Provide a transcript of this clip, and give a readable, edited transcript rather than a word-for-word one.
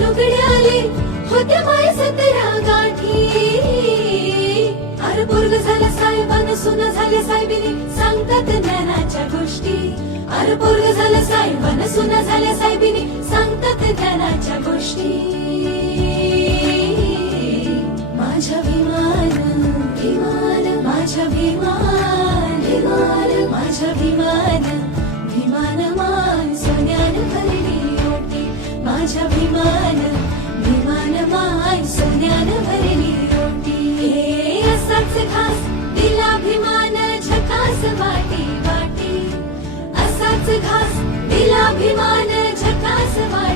लुगडे आले होत्या माय 17 गाठी. अरे पोरग झालं साहेबान सुना झाल्या साहेबिनी सांगतात ज्ञानाच्या गोष्टी. अरे पोरग झालं साहेबान सुना झाल्या साहेबिनी सांगतात ज्ञानाच्या गोष्टी. माझ्या विमान विमान माझ्या विमान विमान माझ्या विमान विमान माय सोन्यान भरली ओटी. माझ्या विमान विमान माय सोन्यान भरली ओटी. हे असाच घास दिला अभिमान झकास वाटी वाटी. असाच घास दिला अभिमान झकास वाटी